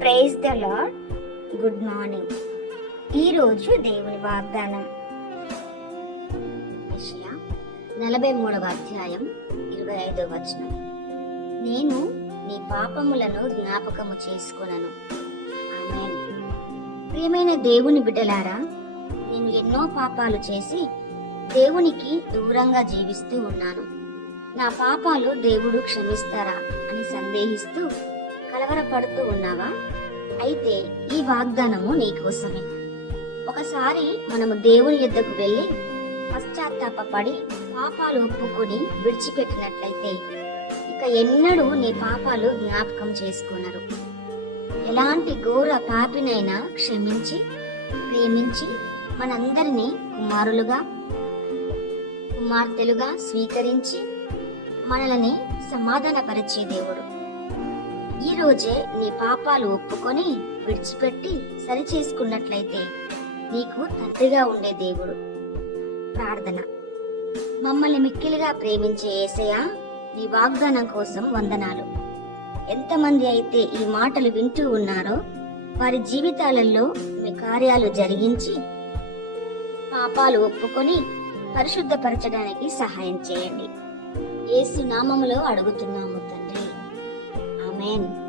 Praise the Lord good morning ఈరోజు దేవుని వాగ్దానం. నలభై మూడవ అధ్యాయం ఇరవై ఐదవ వచనం. నేను నీ పాపములను జ్ఞాపకము చేసుకున్నాను ప్రియమైన దేవుని బిడ్డలారా నేను ఎన్నో పాపాలు చేసి దేవునికి దూరంగా జీవిస్తూ ఉన్నాను. నా పాపాలు దేవుడు క్షమిస్తారా అని సందేహిస్తూ కలవరపడుతూ ఉన్నావా? అయితే ఈ వాగ్దానము నీకోసమే ఒకసారి మనము దేవుని యుద్ధకు వెళ్ళి పశ్చాత్తాపడి పాపాలు ఒప్పుకొని విడిచిపెట్టినట్లయితే ఇక ఎన్నడూ నీ పాపాలు జ్ఞాపకం చేసుకున్నారు ఎలాంటి ఘోర పాపినైనా క్షమించి ప్రేమించి మనందరినీ కుమారులుగా కుమార్తెలుగా స్వీకరించి మనల్ని సమాధానపరిచే దేవుడు. ఈ రోజే నీ పాపాలు ఒప్పుకొని విడిచిపెట్టి సరి చేసుకున్నట్లయితే నీకు తండ్రిగా ఉండే దేవుడు. ప్రార్థన. మమ్మల్ని మిక్కిలిగా ప్రేమించే ఏసయ్య నీ వాగ్దానం కోసం వందనాలు. ఎంతమంది అయితే ఈ మాటలు వింటూ ఉన్నారో వారి జీవితాలలో మీ కార్యాలు జరిగించి పాపాలు ఒప్పుకొని పరిశుద్ధపరచడానికి సహాయం చేయండి. ఏసు నామములో అడుగుతున్నాము తండ్రి. mean